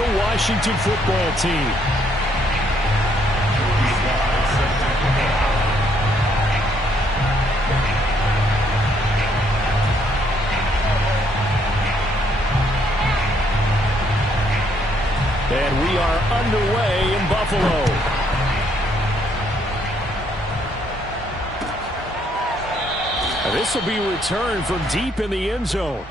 the Washington football team. And we are underway in Buffalo. This will be returned from deep in the end zone.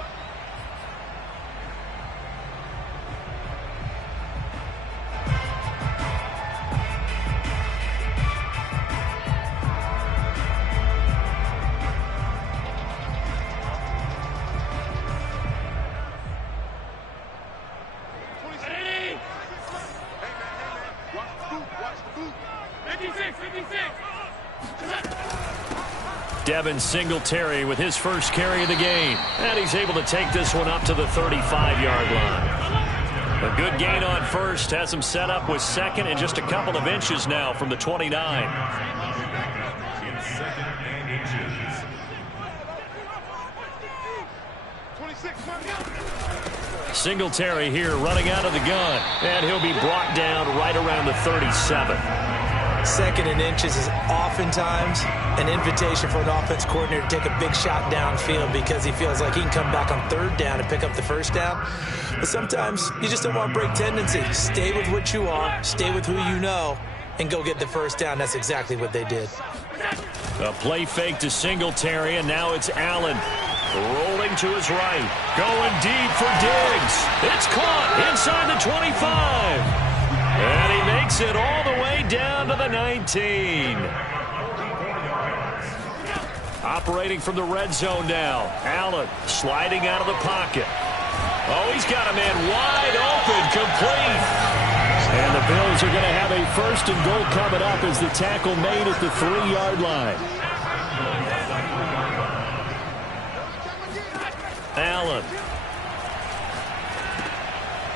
Devin Singletary with his first carry of the game. And he's able to take this one up to the 35-yard line. A good gain on first. Has him set up with second and just a couple of inches now from the 29. Singletary here running out of the gun. And he'll be brought down right around the 37. Second and inches is oftentimes an invitation for an offense coordinator to take a big shot downfield because he feels like he can come back on third down and pick up the first down. But sometimes you just don't want to break tendency. Stay with what you are, stay with who you know, and go get the first down. That's exactly what they did. A play fake to Singletary, and now it's Allen. Rolling to his right. Going deep for Diggs. It's caught inside the 25. And he makes it all the way down to the 19. Operating from the red zone now. Allen sliding out of the pocket. Oh, he's got a man wide open, complete. And the Bills are going to have a first and goal coming up as the tackle made at the 3-yard line. Allen.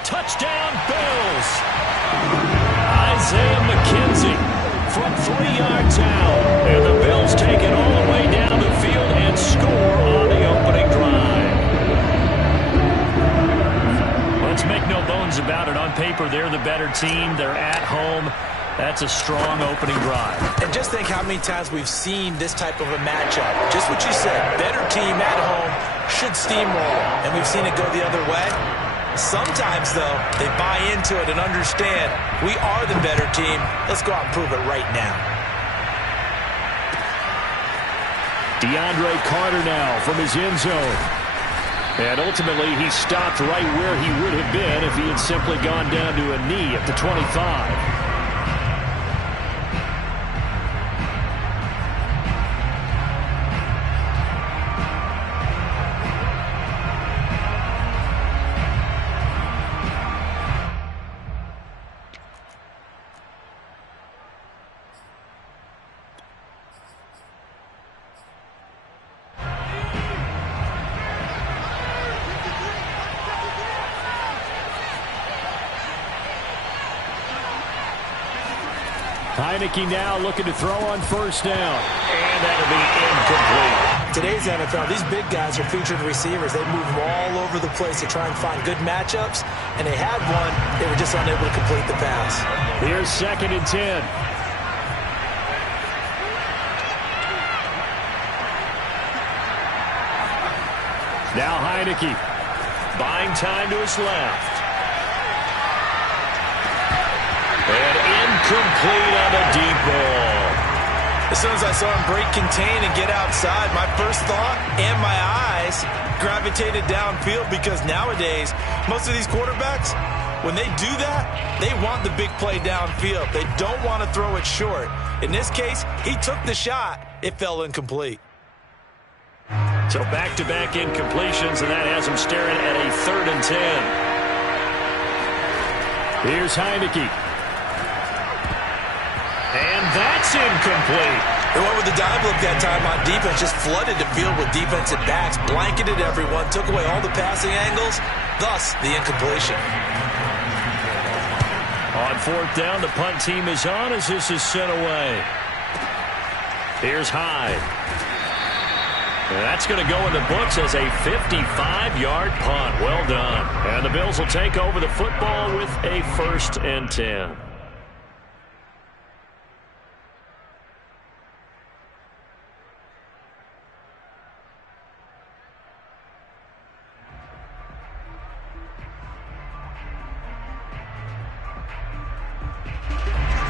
Touchdown, Bills. Isaiah McKenzie from 3 yards out. And the Bills take it all the way down the field and score on the opening drive. Let's make no bones about it. On paper, they're the better team. They're at home. That's a strong opening drive. And just think how many times we've seen this type of a matchup. Just what you said, better team at home should steamroll. And we've seen it go the other way. Sometimes, though, they buy into it and understand we are the better team. Let's go out and prove it right now. DeAndre Carter now from his end zone. And ultimately, he stopped right where he would have been if he had simply gone down to a knee at the 25. Heineke now looking to throw on first down. And that'll be incomplete. Today's NFL, these big guys are featured receivers. They move them all over the place to try and find good matchups. And they had one. They were just unable to complete the pass. Here's 2nd and 10. Now Heineke buying time to his left. And incomplete on the deep ball. As soon as I saw him break contain and get outside, my first thought and my eyes gravitated downfield because nowadays, most of these quarterbacks, when they do that, they want the big play downfield. They don't want to throw it short. In this case, he took the shot. It fell incomplete. So back-to-back incompletions, and that has him staring at a 3rd and 10. Here's Heineke. And that's incomplete. They went with the dive look that time on defense, just flooded the field with defensive backs, blanketed everyone, took away all the passing angles, thus the incompletion. On 4th down, the punt team is on as this is sent away. Here's Hyde. And that's going to go in the books as a 55-yard punt. Well done. And the Bills will take over the football with a 1st and 10.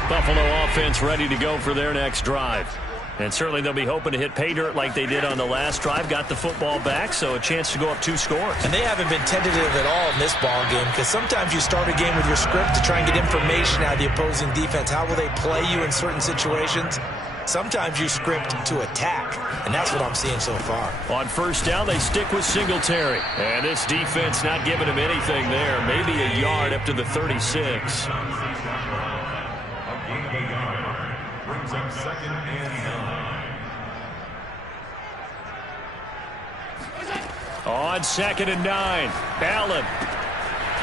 Buffalo offense ready to go for their next drive. And certainly they'll be hoping to hit pay dirt like they did on the last drive. Got the football back, so a chance to go up 2 scores. And they haven't been tentative at all in this ball game, because sometimes you start a game with your script to try and get information out of the opposing defense. How will they play you in certain situations? Sometimes you script to attack, and that's what I'm seeing so far. On 1st down, they stick with Singletary. And this defense not giving him anything there. Maybe a yard up to the 36. Brings up 2nd and 9. On 2nd and 9, Allen.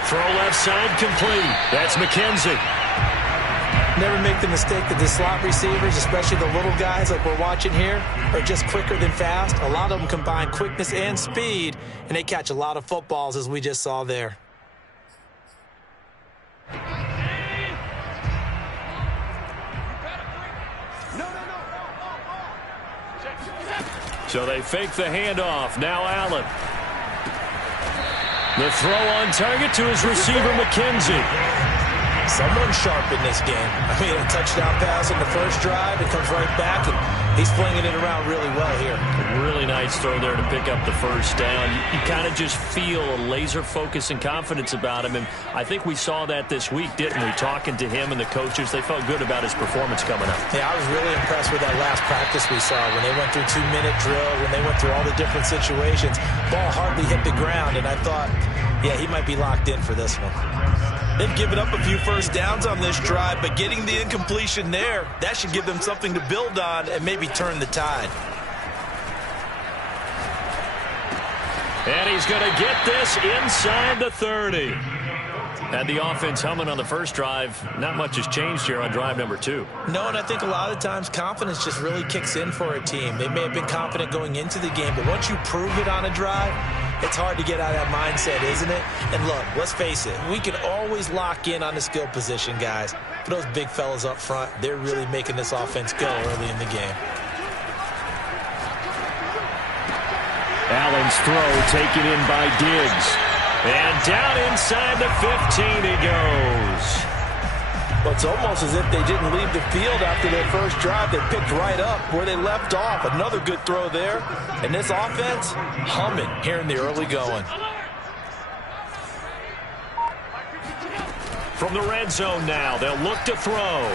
Throw left side complete. That's McKenzie. Never make the mistake that the slot receivers, especially the little guys like we're watching here, are just quicker than fast. A lot of them combine quickness and speed, and they catch a lot of footballs, as we just saw there. So they fake the handoff. Now Allen. The throw on target to his receiver, McKenzie. Someone's sharp in this game. I mean, a touchdown pass in the first drive. It comes right back, and he's flinging it around really well here. Really nice throw there to pick up the 1st down. You kind of just feel a laser focus and confidence about him, and I think we saw that this week, didn't we? Talking to him and the coaches, they felt good about his performance coming up. Yeah, I was really impressed with that last practice we saw when they went through 2-minute drill, when they went through all the different situations. Ball hardly hit the ground, and I thought, yeah, he might be locked in for this one. They've given up a few 1st downs on this drive, but getting the incompletion there, that should give them something to build on and maybe turn the tide. And he's going to get this inside the 30. Had the offense humming on the first drive. Not much has changed here on drive number 2. No, and I think a lot of times confidence just really kicks in for a team. They may have been confident going into the game, but once you prove it on a drive, it's hard to get out of that mindset, isn't it? And look, let's face it, we can always lock in on the skill position, guys. But those big fellas up front, they're really making this offense go early in the game. Allen's throw taken in by Diggs. And down inside the 15 he goes. Well, it's almost as if they didn't leave the field after their first drive. They picked right up where they left off. Another good throw there. And this offense, humming here in the early going. From the red zone now, they'll look to throw.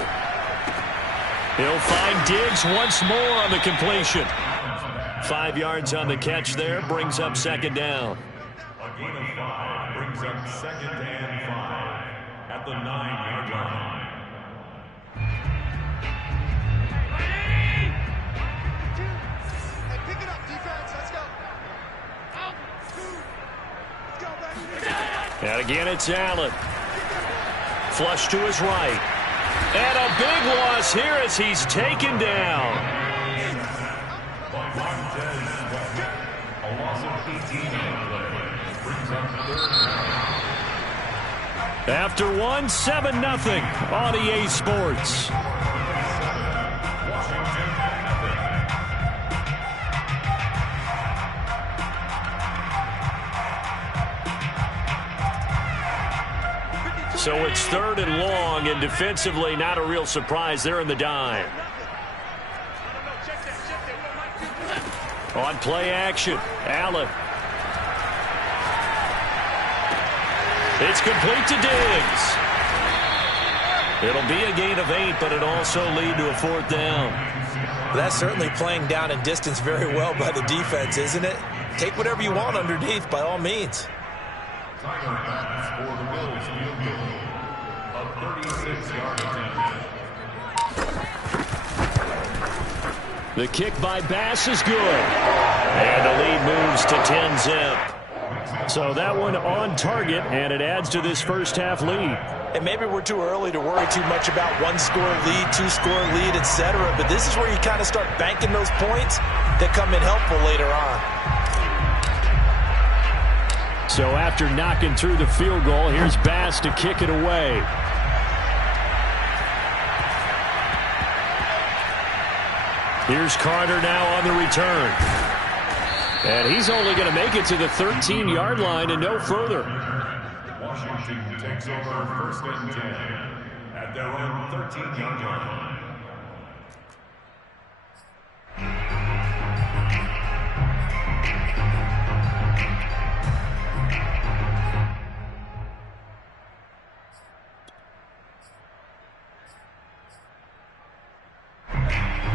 He'll find Diggs once more on the completion. 5 yards on the catch there, brings up 2nd down. A gain of 5 brings up 2nd and 5 at the 9-yard line. Pick it up, defense. Let's go. Let's go, baby. And again, it's Allen. Flush to his right. And a big loss here as he's taken down. A loss of 18 on the play brings up 3rd down. After 7-0 on EA Sports. So it's 3rd and long, and defensively not a real surprise. They're in the dime. On play action, Allen. It's complete to Diggs. It'll be a gain of 8, but it'll also lead to a 4th down. That's certainly playing down in distance very well by the defense, isn't it? Take whatever you want underneath, by all means. Timeouts for the Bills field goal. A 36-yard attempt. The kick by Bass is good. And the lead moves to 10-zip. So that one on target, and it adds to this first-half lead. And maybe we're too early to worry too much about one-score lead, two-score lead, etc. But this is where you kind of start banking those points that come in helpful later on. So after knocking through the field goal, here's Bass to kick it away. Here's Carter now on the return. And he's only going to make it to the 13-yard line and no further. Washington takes over first and 10 at their own 13-yard line.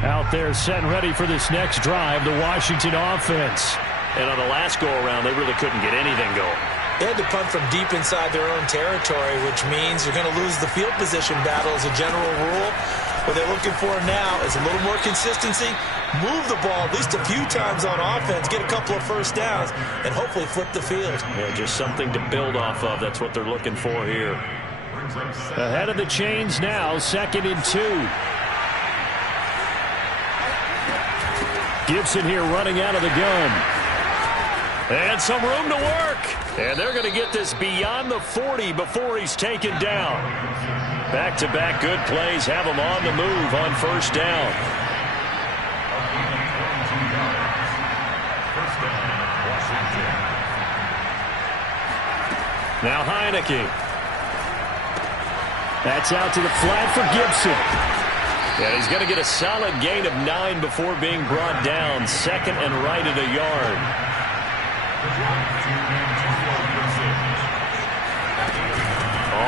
Out there set and ready for this next drive, the Washington offense. And on the last go-around, they really couldn't get anything going. They had to punt from deep inside their own territory, which means you're going to lose the field position battle as a general rule. What they're looking for now is a little more consistency, move the ball at least a few times on offense, get a couple of first downs, and hopefully flip the field. Yeah, just something to build off of. That's what they're looking for here. Ahead of the chains now, 2nd and 2. Gibson here running out of the gun. And some room to work. And they're going to get this beyond the 40 before he's taken down. Back-to-back good plays have him on the move on first down. Now Heineke. That's out to the flat for Gibson. And he's going to get a solid gain of 9 before being brought down. 2nd and right at a yard.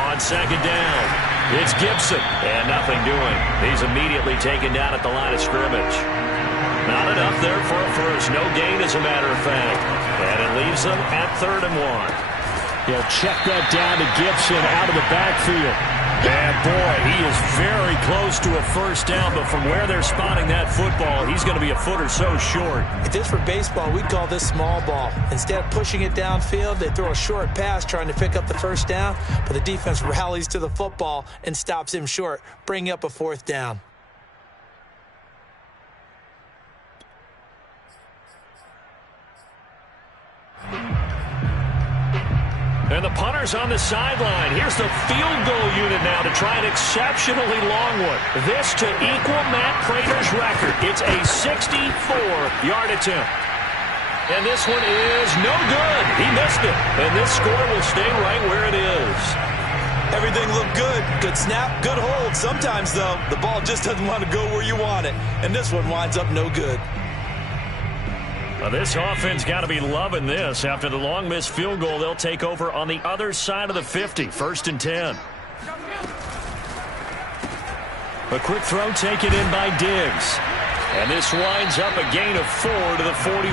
On 2nd down, it's Gibson. And nothing doing. He's immediately taken down at the line of scrimmage. Not enough there for a first. No gain, as a matter of fact. And it leaves them at 3rd and 1. He'll check that down to Gibson out of the backfield. And boy, he is very close to a first down, but from where they're spotting that football, he's going to be a foot or so short. If this were baseball, we'd call this small ball. Instead of pushing it downfield, they throw a short pass trying to pick up the first down, but the defense rallies to the football and stops him short, bringing up a 4th down. And the punter's on the sideline. Here's the field goal unit now to try an exceptionally long one. This to equal Matt Prater's record. It's a 64-yard attempt. And this one is no good. He missed it. And this score will stay right where it is. Everything looked good. Good snap, good hold. Sometimes, though, the ball just doesn't want to go where you want it. And this one winds up no good. Well, this offense got to be loving this. After the long missed field goal, they'll take over on the other side of the 50. 1st and 10. A quick throw taken in by Diggs. And this winds up a gain of 4 to the 41.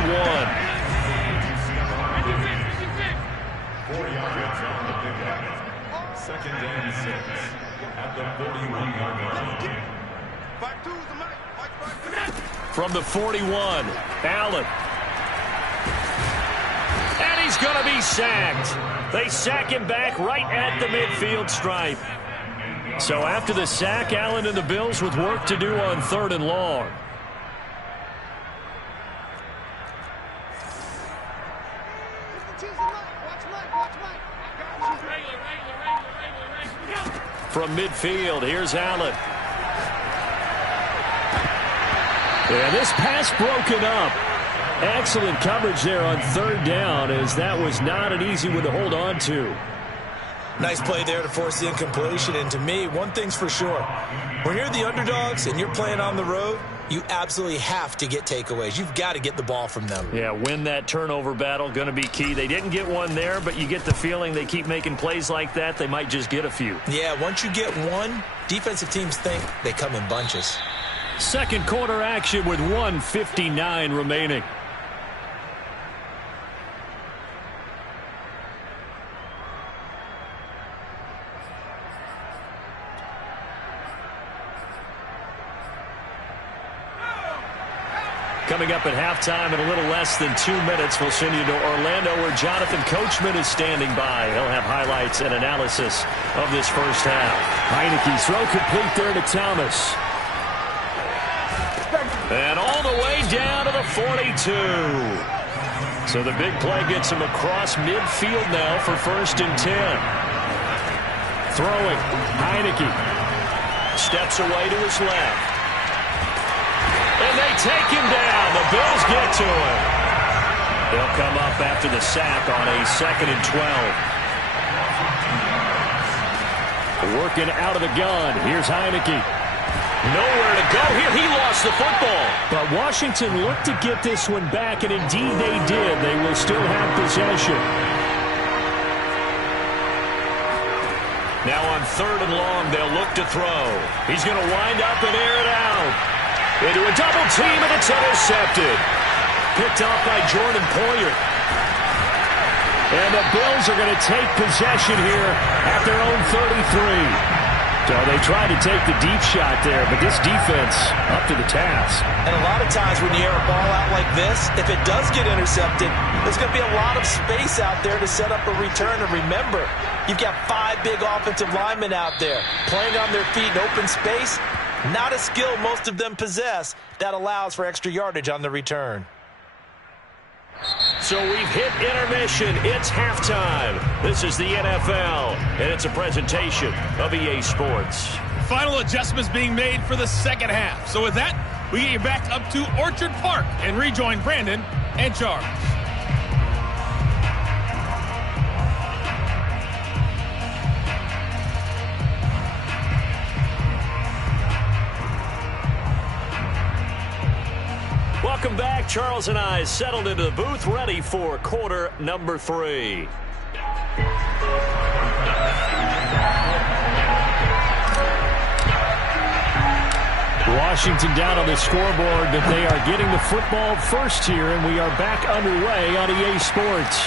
40 yards on the pickup. 2nd and 6 at the 41-yard line. From the 41, Allen. And he's going to be sacked. They sack him back right at the midfield stripe. So after the sack, Allen and the Bills with work to do on 3rd and long. From midfield, here's Allen. And this pass broken up. Excellent coverage there on 3rd down, as that was not an easy one to hold on to. Nice play there to force the incompletion. And to me, one thing's for sure. When you're the underdogs and you're playing on the road, you absolutely have to get takeaways. You've got to get the ball from them. Yeah, win that turnover battle, going to be key. They didn't get one there, but you get the feeling they keep making plays like that, they might just get a few. Yeah, once you get one, defensive teams think they come in bunches. 2nd quarter action with 1:59 remaining. Coming up at halftime in a little less than 2 minutes, we'll send you to Orlando where Jonathan Coachman is standing by. He'll have highlights and analysis of this first half. Heineke's throw complete there to Thomas. And all the way down to the 42. So the big play gets him across midfield now for 1st and 10. Throwing, Heineke. Steps away to his left. And they take him down. The Bills get to him. They'll come up after the sack on a 2nd and 12. Working out of the gun. Here's Heineke. Nowhere to go here. He lost the football. But Washington looked to get this one back, and indeed they did. They will still have possession. Now on 3rd and long, they'll look to throw. He's going to wind up and air it out. Into a double team, and it's intercepted. Picked off by Jordan Poyer. And the Bills are going to take possession here at their own 33. So they tried to take the deep shot there, but this defense up to the task. And a lot of times when you air a ball out like this, if it does get intercepted, there's going to be a lot of space out there to set up a return. And remember, you've got 5 big offensive linemen out there playing on their feet in open space. Not a skill most of them possess that allows for extra yardage on the return. So we've hit intermission. It's halftime. This is the NFL, and it's a presentation of EA Sports. Final adjustments being made for the second half. So with that, we get you back up to Orchard Park and rejoin Brandon and Charles. Welcome back. Charles and I settled into the booth, ready for quarter number 3. Washington down on the scoreboard, but they are getting the football first here, and we are back underway on EA Sports.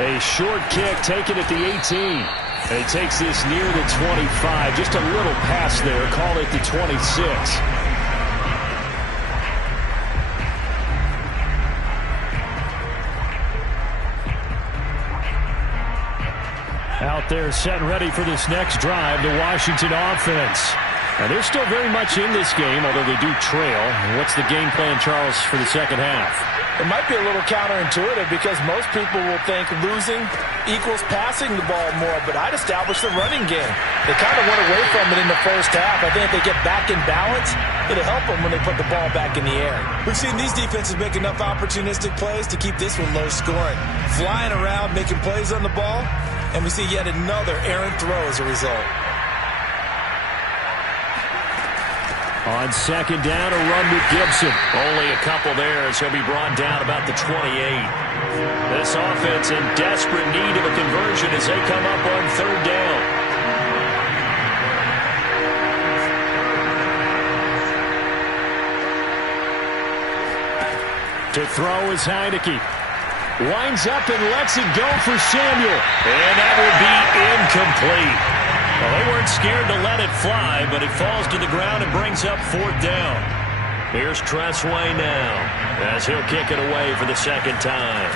A short kick taken at the 18. And he takes this near the 25. Just a little pass there. Call it the 26. Out there set and ready for this next drive, the Washington offense. And they're still very much in this game, although they do trail. What's the game plan, Charles, for the second half? It might be a little counterintuitive because most people will think losing equals passing the ball more, but I'd establish the running game. They kind of went away from it in the first half. I think if they get back in balance, it'll help them when they put the ball back in the air. We've seen these defenses make enough opportunistic plays to keep this one low scoring. Flying around, making plays on the ball, and we see yet another errant throw as a result. On second down, a run with Gibson. Only a couple there as he'll be brought down about the 28. This offense in desperate need of a conversion as they come up on 3rd down. To throw is Heineke. Winds up and lets it go for Samuel. And that will be incomplete. Well, they weren't scared to let it fly, but it falls to the ground and brings up 4th down. Here's Tressway now as he'll kick it away for the second time.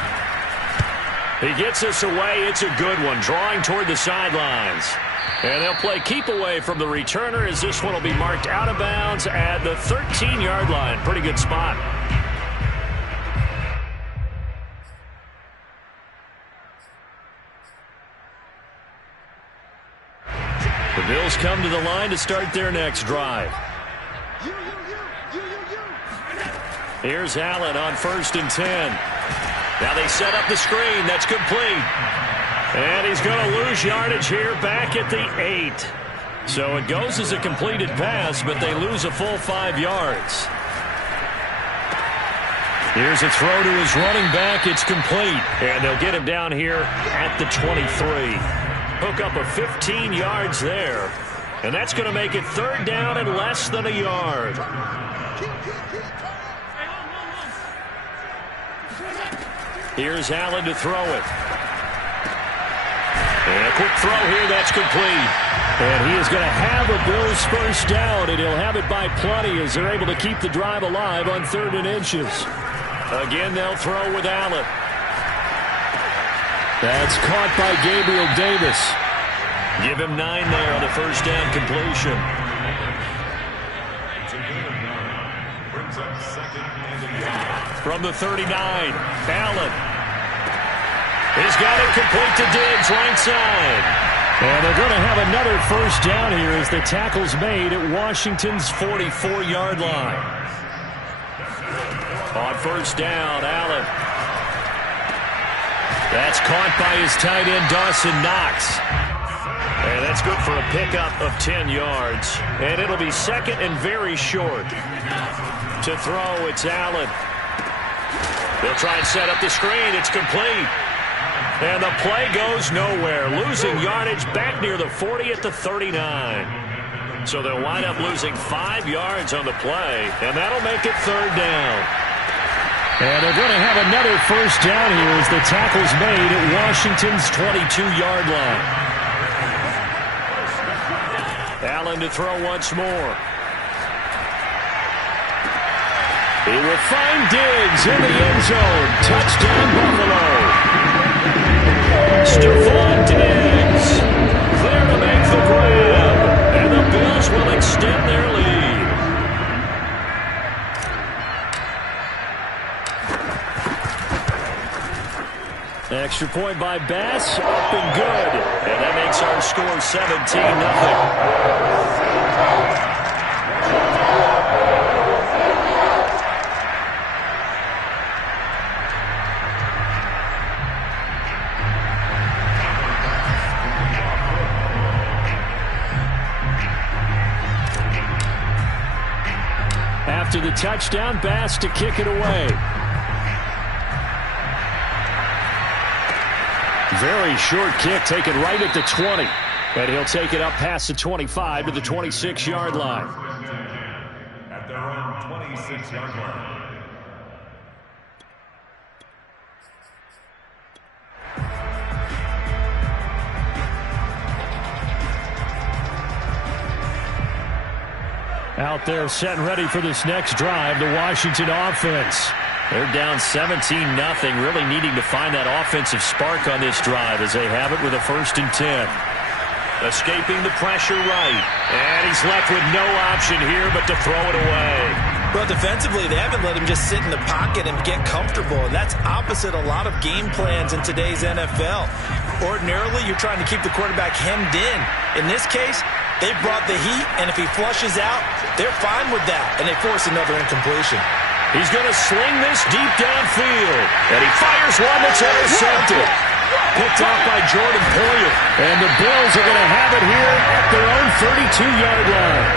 He gets this away. It's a good one, drawing toward the sidelines. And they'll play keep away from the returner as this one will be marked out of bounds at the 13-yard line. Pretty good spot. The Bills come to the line to start their next drive. Here's Allen on 1st and 10. Now they set up the screen. That's complete. And he's going to lose yardage here back at the 8. So it goes as a completed pass, but they lose a full 5 yards. Here's a throw to his running back. It's complete. And they'll get him down here at the 23. Hook up of 15 yards there. And that's going to make it 3rd down and less than a yard. Here's Allen to throw it. And a quick throw here, that's complete. And he is going to have a Bills first down, and he'll have it by plenty as they're able to keep the drive alive on 3rd and inches. Again, they'll throw with Allen. That's caught by Gabriel Davis. Give him 9 there on the first down completion. From the 39, Allen. He's got it complete to Diggs, right side. And they're going to have another first down here as the tackle's made at Washington's 44-yard line. On first down, Allen. That's caught by his tight end, Dawson Knox. And that's good for a pickup of 10 yards. And it'll be second and very short. To throw, it's Allen. They'll try and set up the screen. It's complete. And the play goes nowhere. Losing yardage back near the 40 at the 39. So they'll wind up losing 5 yards on the play. And that'll make it 3rd down. And they're going to have another first down here as the tackle's made at Washington's 22-yard line. Allen to throw once more. He will find Diggs in the end zone. Touchdown, Buffalo. Stephon Diggs there to make the grab. And the Bills will extend their lead. Extra point by Bass, up and good. And that makes our score 17-0. After the touchdown, Bass to kick it away. Very short kick, taken right at the 20. And he'll take it up past the 25 to the 26-yard line. At their own 26-yard line. Out there set and ready for this next drive, the Washington offense. They're down 17-0, really needing to find that offensive spark on this drive as they have it with a 1st and 10. Escaping the pressure right. And he's left with no option here but to throw it away. Well, defensively, they haven't let him just sit in the pocket and get comfortable. And that's opposite a lot of game plans in today's NFL. Ordinarily, you're trying to keep the quarterback hemmed in. In this case, they brought the heat, and if he flushes out, they're fine with that, and they force another incompletion. He's going to sling this deep downfield, and he fires one that's intercepted. Picked off by Jordan Poyer, and the Bills are going to have it here at their own 32-yard line.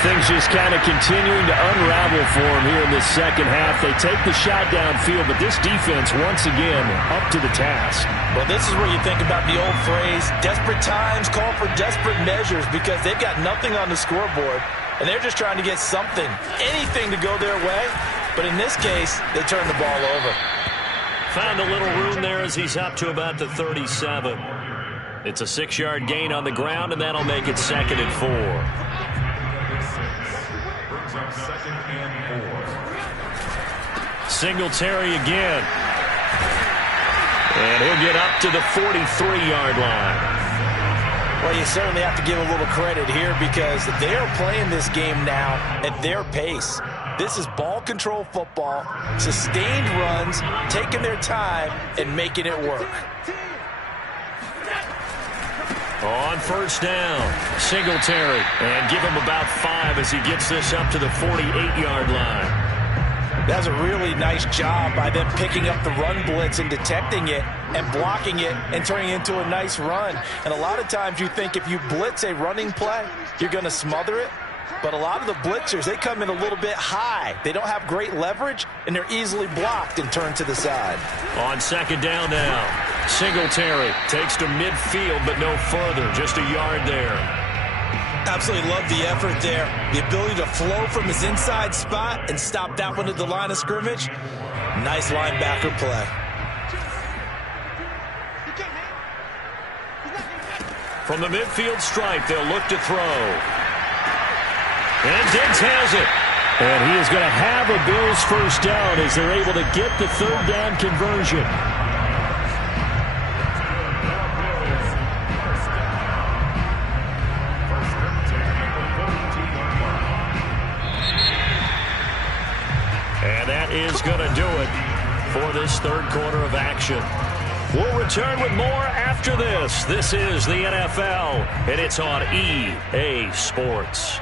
Things just kind of continuing to unravel for them here in this second half. They take the shot downfield, but this defense, once again, up to the task. Well, this is where you think about the old phrase, desperate times call for desperate measures, because they've got nothing on the scoreboard, and they're just trying to get something, anything to go their way. But in this case, they turn the ball over. Found a little room there as he's up to about the 37. It's a 6-yard gain on the ground, and that'll make it 2nd and 4. Singletary again. And he'll get up to the 43-yard line. Well, you certainly have to give a little credit here because they are playing this game now at their pace. This is ball control football, sustained runs, taking their time, and making it work. On first down, Singletary. And give him about 5 as he gets this up to the 48-yard line. That's a really nice job by them picking up the run blitz and detecting it and blocking it and turning it into a nice run. And a lot of times you think if you blitz a running play, you're going to smother it. But a lot of the blitzers, they come in a little bit high. They don't have great leverage, and they're easily blocked and turned to the side. On second down now, Singletary takes to midfield, but no further, just a yard there. Absolutely love the effort there. The ability to flow from his inside spot and stop that one at the line of scrimmage. Nice linebacker play. From the midfield stripe, they'll look to throw. And Diggs has it. And he is going to have a Bills first down as they're able to get the third down conversion. And that is going to do it for this third quarter of action. We'll return with more after this. This is the NFL, and it's on EA Sports.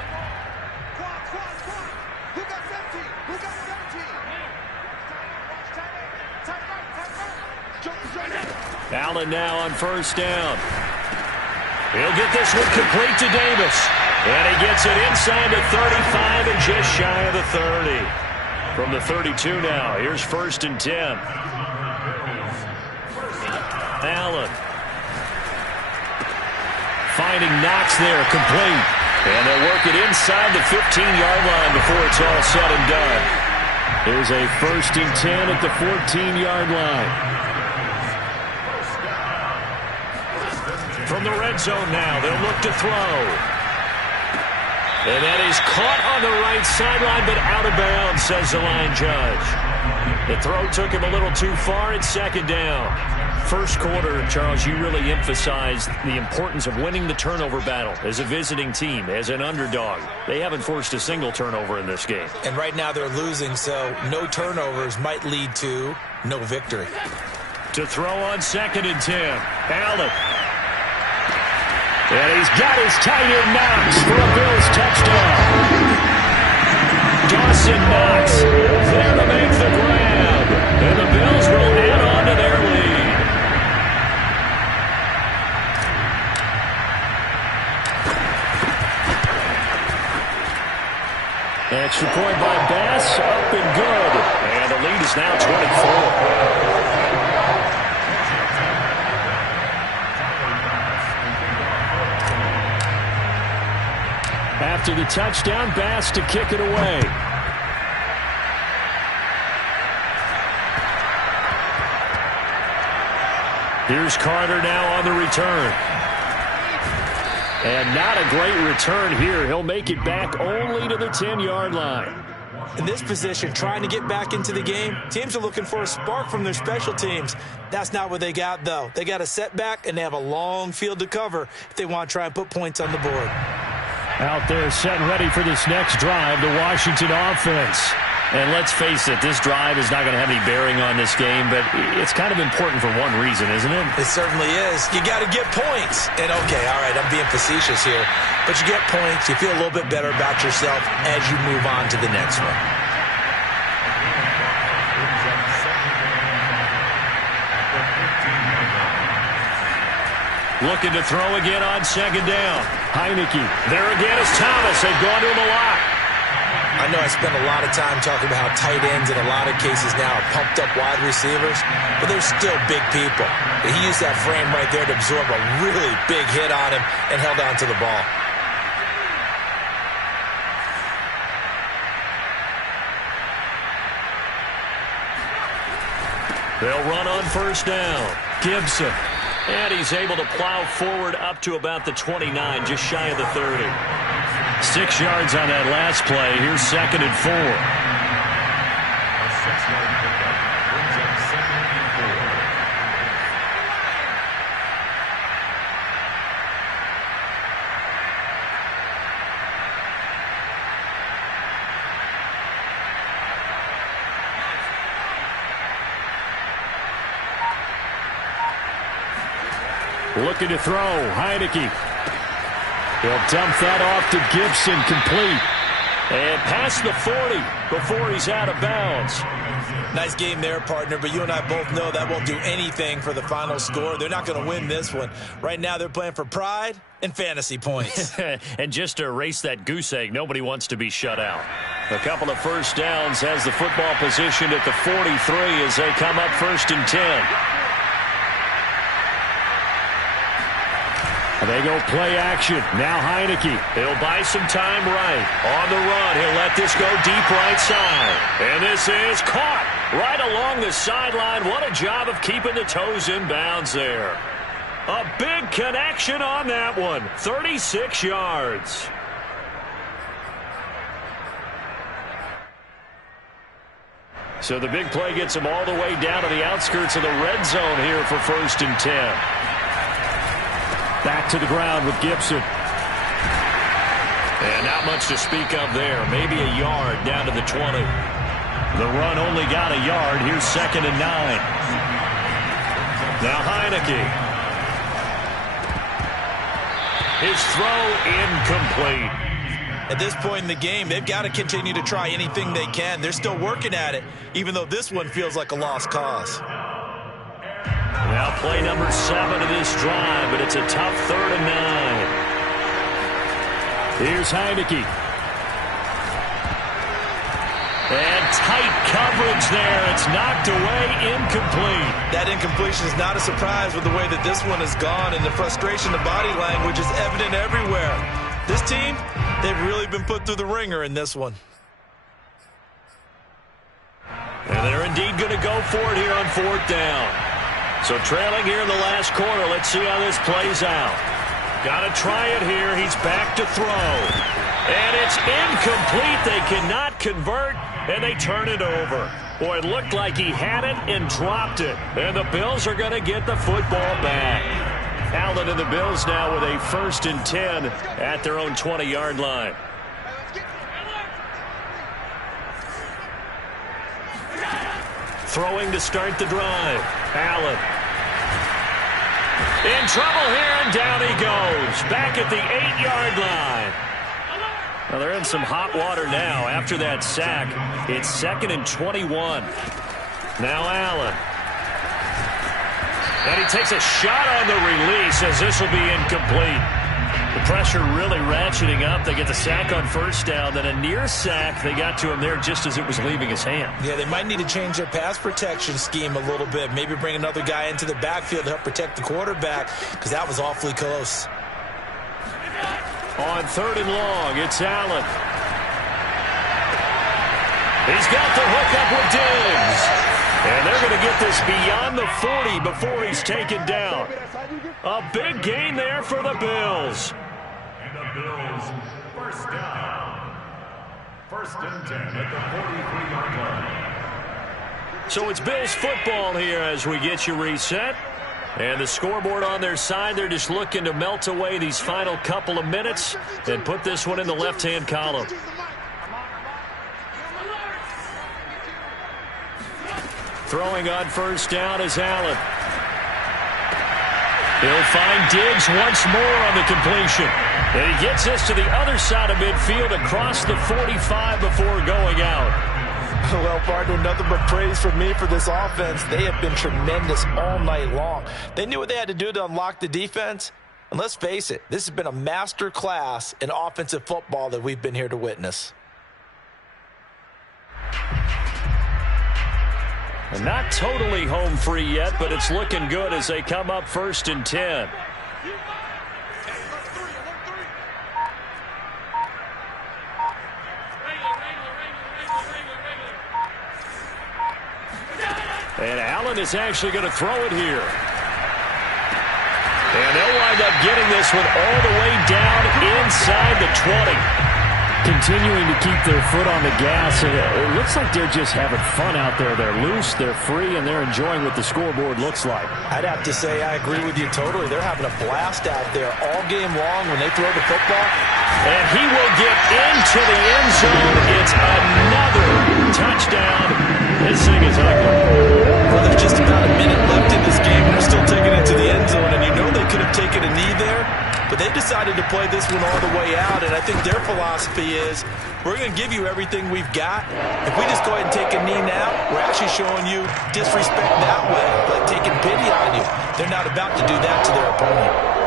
Who got 17? Who got 17? Allen now on first down. He'll get this one complete to Davis. And he gets it inside the 35 and just shy of the 30. From the 32 now, here's 1st and 10. Allen finding Knox there, complete. And they'll work it inside the 15-yard line before it's all said and done. Here's a 1st and 10 at the 14-yard line. From the red zone now, they'll look to throw. And that is caught on the right sideline, but out of bounds, says the line judge. The throw took him a little too far. It's 2nd down. First quarter, Charles, you really emphasized the importance of winning the turnover battle as a visiting team, as an underdog. They haven't forced a single turnover in this game. And right now they're losing, so no turnovers might lead to no victory. To throw on 2nd and 10. Allen. And he's got his tight end Knox for a Bills touchdown. Dawson Knox there to make the grab. And the Bills will add on to their lead. Extra point by Bass, up and good. And the lead is now 24. After the touchdown, Bass to kick it away. Here's Carter now on the return. And not a great return here. He'll make it back only to the 10-yard line. In this position, trying to get back into the game, teams are looking for a spark from their special teams. That's not what they got, though. They got a setback, and they have a long field to cover if they want to try and put points on the board. Out there set and ready for this next drive, the Washington offense. And let's face it, this drive is not going to have any bearing on this game, but it's kind of important for one reason, isn't it? It certainly is. You got to get points. And, okay, all right, I'm being facetious here. But you get points, you feel a little bit better about yourself as you move on to the next one. Looking to throw again on 2nd down. Heineke. There again is Thomas. They've gone to him a lot. I know I spend a lot of time talking about how tight ends in a lot of cases now are pumped up wide receivers, but they're still big people. He used that frame right there to absorb a really big hit on him and held on to the ball. They'll run on 1st down. Gibson. And he's able to plow forward up to about the 29, just shy of the 30. 6 yards on that last play. Here's 2nd and 4. A 6-yard pickup brings up 2nd and 4. Looking to throw. Heineke. He'll dump that off to Gibson, complete. And past the 40 before he's out of bounds. Nice game there, partner, but you and I both know that won't do anything for the final score. They're not going to win this one. Right now they're playing for pride and fantasy points. And just to erase that goose egg, nobody wants to be shut out. A couple of first downs, has the football positioned at the 43 as they come up 1st and 10. They go play action. Now Heineke. He'll buy some time right. On the run, he'll let this go deep right side. And this is caught right along the sideline. What a job of keeping the toes in bounds there. A big connection on that one. 36 yards. So the big play gets him all the way down to the outskirts of the red zone here for 1st and 10. Back to the ground with Gibson. And not much to speak of there. Maybe a yard down to the 20. The run only got a yard. Here's 2nd and 9. Now Heineke. His throw incomplete. At this point in the game, they've got to continue to try anything they can. They're still working at it, even though this one feels like a lost cause. Now play number 7 of this drive, but it's a tough 3rd and 9. Here's Heineke. And tight coverage there. It's knocked away, incomplete. That incompletion is not a surprise with the way that this one has gone, and the frustration, the body language is evident everywhere. This team, they've really been put through the ringer in this one. And they're indeed going to go for it here on 4th down. So trailing here in the last quarter. Let's see how this plays out. Got to try it here. He's back to throw. And it's incomplete. They cannot convert, and they turn it over. Boy, it looked like he had it and dropped it. And the Bills are going to get the football back. Allen and the Bills now with a 1st and 10 at their own 20-yard line. Throwing to start the drive. Allen. In trouble here, and down he goes. Back at the 8-yard line. Well, they're in some hot water now. After that sack, it's 2nd and 21. Now Allen. And he takes a shot on the release as this will be incomplete. The pressure really ratcheting up. They get the sack on 1st down. Then a near sack. They got to him there just as it was leaving his hand. Yeah, they might need to change their pass protection scheme a little bit. Maybe bring another guy into the backfield to help protect the quarterback, because that was awfully close. On 3rd and long, it's Allen. He's got the hook up with Diggs. And they're going to get this beyond the 40 before he's taken down. A big gain there for the Bills. And the Bills, 1st down. 1st and 10 at the 43-yard line. So it's Bills football here as we get you reset. And the scoreboard on their side, they're just looking to melt away these final couple of minutes and put this one in the left-hand column. Throwing on 1st down is Allen. He'll find Diggs once more on the completion. And he gets this to the other side of midfield across the 45 before going out. Well, partner, nothing but praise from me for this offense. They have been tremendous all night long. They knew what they had to do to unlock the defense. And let's face it, this has been a master class in offensive football that we've been here to witness. And not totally home free yet, but it's looking good as they come up 1st and 10. And Allen is actually going to throw it here. And they'll wind up getting this one all the way down inside the 20. Continuing to keep their foot on the gas. It looks like they're just having fun out there. They're loose, they're free, and they're enjoying what the scoreboard looks like. I'd have to say I agree with you totally. They're having a blast out there all game long when they throw the football. And he will get into the end zone. It's another touchdown. This thing is ugly. Well, there's just about a minute left in this game, and they're still taking it to the end zone. And you know they could have taken a knee there, but they decided to play this one all the way out. And I think their philosophy is, we're going to give you everything we've got. If we just go ahead and take a knee now, we're actually showing you disrespect that way, like taking pity on you. They're not about to do that to their opponent.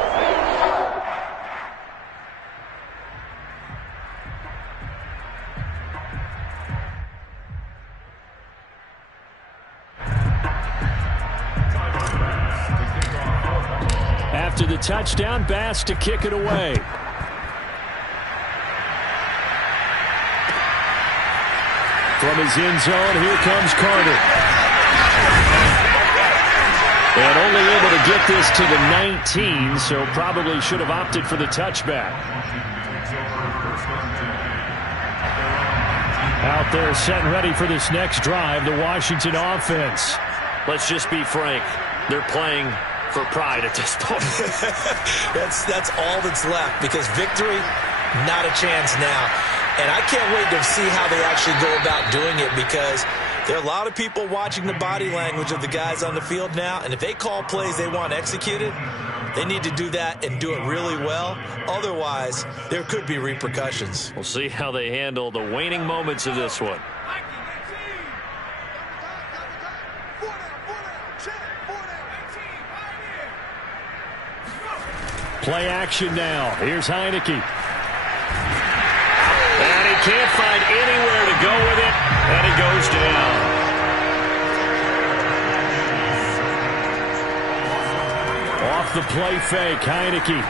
After the touchdown, Bass to kick it away. From his end zone, here comes Carter. And only able to get this to the 19, so probably should have opted for the touchback. Out there set and ready for this next drive, the Washington offense. Let's just be frank. They're playing for pride at this point. That's all that's left, because victory, not a chance now. And I can't wait to see how they actually go about doing it, because there are a lot of people watching the body language of the guys on the field now, and if they call plays they want executed, they need to do that and do it really well. Otherwise, there could be repercussions. We'll see how they handle the waning moments of this one. Play action now. Here's Heineke. And he can't find anywhere to go with it, and he goes down. Off the play fake, Heineke.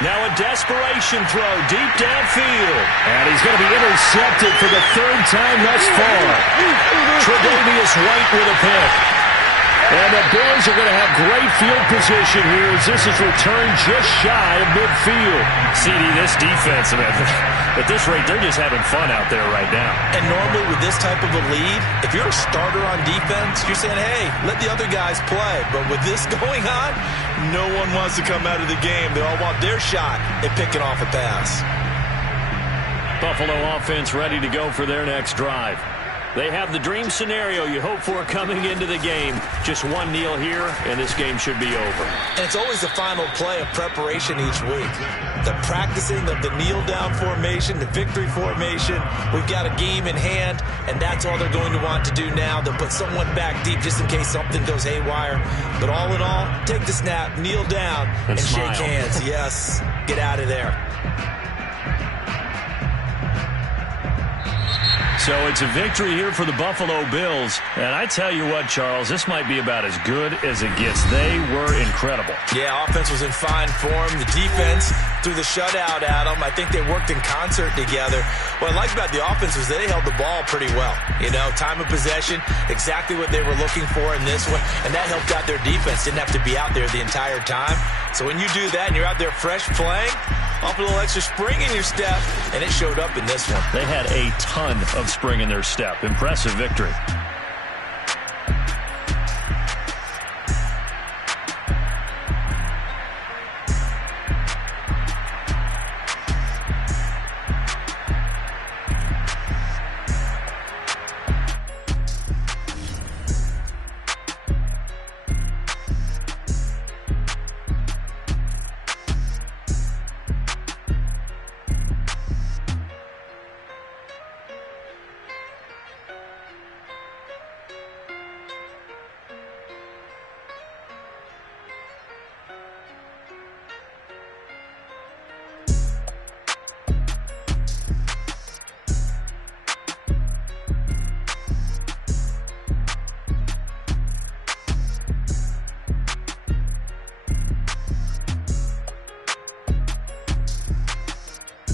Now a desperation throw deep downfield. And he's going to be intercepted for the third time thus far. Tre'Davious White with a pick. And the Bills are going to have great field position here as this is returned just shy of midfield. CD, this defense, man, at this rate, they're just having fun out there right now. And normally with this type of a lead, if you're a starter on defense, you're saying, hey, let the other guys play. But with this going on, no one wants to come out of the game. They all want their shot at picking off a pass. Buffalo offense ready to go for their next drive. They have the dream scenario you hope for coming into the game. Just one kneel here, and this game should be over. And it's always the final play of preparation each week. The practicing of the kneel-down formation, the victory formation. We've got a game in hand, and that's all they're going to want to do now. They'll put someone back deep just in case something goes haywire. But all in all, take the snap, kneel down, and shake hands. Yes, get out of there. So it's a victory here for the Buffalo Bills. And I tell you what, Charles, this might be about as good as it gets. They were incredible. Yeah, offense was in fine form. The defense threw the shutout at them. I think they worked in concert together. What I liked about the offense was they held the ball pretty well. You know, time of possession, exactly what they were looking for in this one. And that helped out their defense. Didn't have to be out there the entire time. So when you do that and you're out there fresh playing, off a little extra spring in your step, and it showed up in this one. They had a ton of spring in their step. Impressive victory.